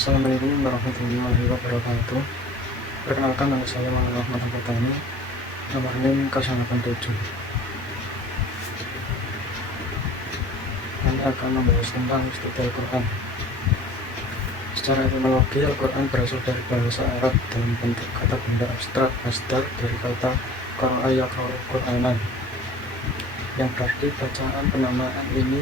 Assalamualaikum warahmatullahi wabarakatuh. Perkenalkan, nama saya Muhammad Ahmad Al-Fatani, nomor NIM 087. Kami akan membahas tentang studi Al-Quran. Secara etimologi, Al-Quran berasal dari bahasa Arab dalam bentuk kata benda abstrak masdar dari kata qara'a yaqra'u Qur'anan, yang berarti bacaan. Penamaan ini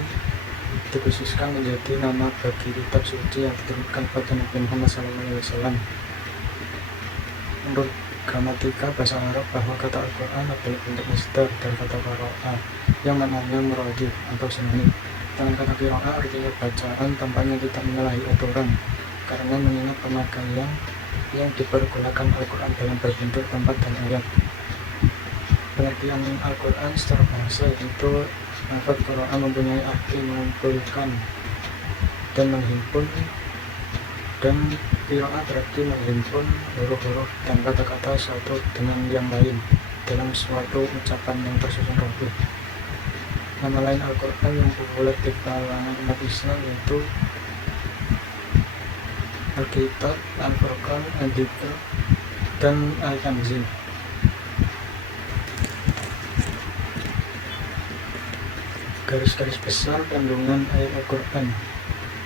dikhususkan menjadi nama bagi kitab suci yang diturunkan pada Nabi Muhammad SAW. Menurut gramatika bahasa Arab, bahwa kata Al-Quran adalah bentuk masdar dari kata qara'a yang maknanya merajih atau sinonim. Dengan kata qira'a artinya bacaan, tampaknya tidak menyalahi aturan karena mengingat pemakaian yang dipergunakan Al-Quran dalam berbentuk tempat dan ayat. Pengertian Al-Quran secara bahasa yaitu lafaz Qara'a mempunyai arti mengumpulkan dan menghimpun, dan qira'a berarti menghimpun huruf-huruf dan kata-kata satu dengan yang lain dalam suatu ucapan yang tersusun rapi. Nama lain Al-Quran yang populer di kalangan umat Islam yaitu Al-Kitab, Al-Furqan, Al-Dzikr, dan Al-Tanzil. Garis-garis besar kandungan ayat Al-Quran.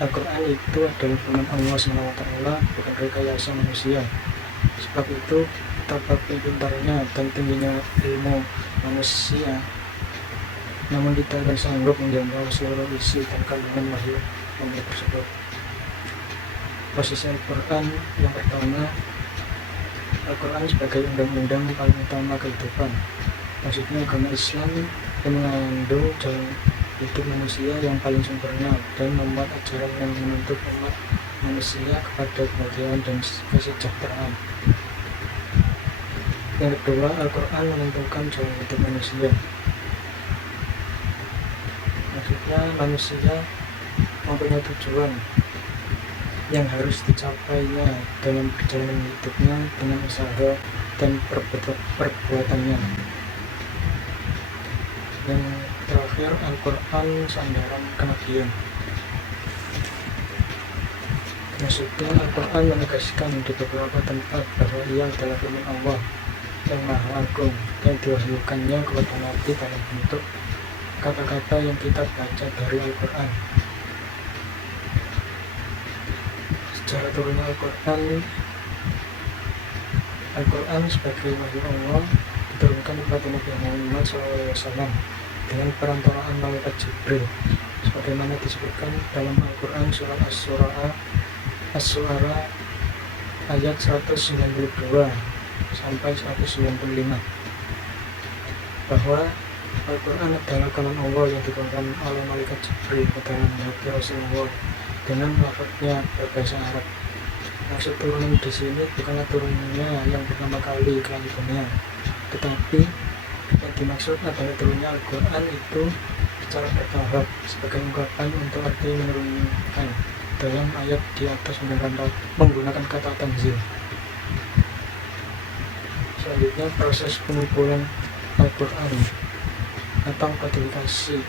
Al-Quran itu adalah firman Allah SWT, bukan rekayasa manusia. Sebab itu, betapa pintarnya dan tingginya ilmu manusia, namun kita akan sanggup menjangkau seluruh isi dan kandungan wahyu Allah tersebut. Posisi Al-Quran yang pertama, Al-Quran sebagai undang-undang paling utama kehidupan. Maksudnya agama Islam yang mengandung jalan hidup manusia yang paling sempurna dan memuat ajaran yang menuntut umat manusia kepada kebahagiaan dan kesejahteraan. Yang kedua, Al-Quran menentukan jalan hidup manusia. Maksudnya manusia mempunyai tujuan yang harus dicapainya dalam perjalanan hidupnya dengan usaha dan perbuatannya. Yang terakhir, Al-Quran sandaran kenabian. Maksudnya Al-Quran menegaskan di beberapa tempat bahwa ia adalah firman Allah yang Maha Agung yang diwahyukannya kepada Nabi dalam bentuk kata-kata yang kita baca dari Al-Quran. Secara turunnya Al-Quran sebagai wahyu Allah diturunkan kepada Nabi Muhammad SAW dengan perantaraan malaikat Jibril, sebagaimana disebutkan dalam Al-Quran surat As-Su'ara ayat 192 sampai 195, bahwa Al-Quran adalah kalam Allah yang diturunkan oleh malaikat Jibril kepada Nabi Rasulullah dengan lafaznya berbahasa Arab. Maksud turunan di sini bukanlah turunannya yang pertama kali ke langit dunia, tetapi yang dimaksud adalah turunnya Al-Quran itu secara bertahap sebagai ungkapan untuk arti menurunkan dalam ayat di atas menggunakan kata tanzil. Selanjutnya, proses pengumpulan Al-Quran atau kodifikasi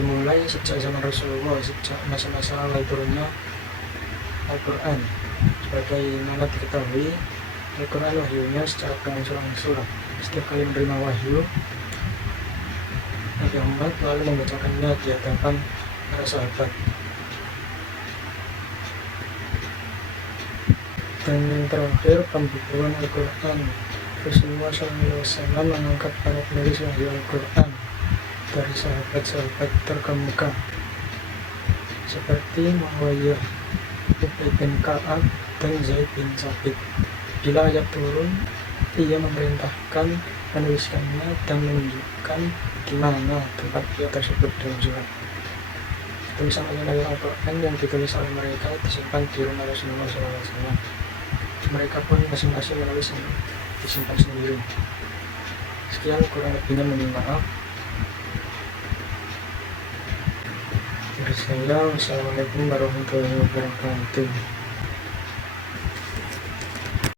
dimulai sejak zaman Rasulullah, sejak masa-masa awal turunnya Al-Quran. Sebagaimana diketahui, Al-Quran wahyunya secara berangsur-angsur. Setiap kali menerima wahyu, Nabi Muhammad lalu membacakannya di hadapan para sahabat. Dan yang terakhir, pembukuan Al-Quran. Rasulullah SAW mengangkat para penulis wahyu Al-Quran dari sahabat-sahabat terkemuka seperti Muawiyah, Ubay bin Ka'ab, dan Zaid bin Sabit. Bila ayat turun, ia memerintahkan menuliskannya dan menunjukkan di mana tempat ia tersebut dalam surat. Tulisan ayat Al-Quran yang ditulis oleh mereka disimpan di rumah Rasulullah SAW. Mereka pun masing-masing menulis yang disimpan sendiri. Sekian kurang lebihnya, mohon maaf. Assalamualaikum warahmatullahi wabarakatuh.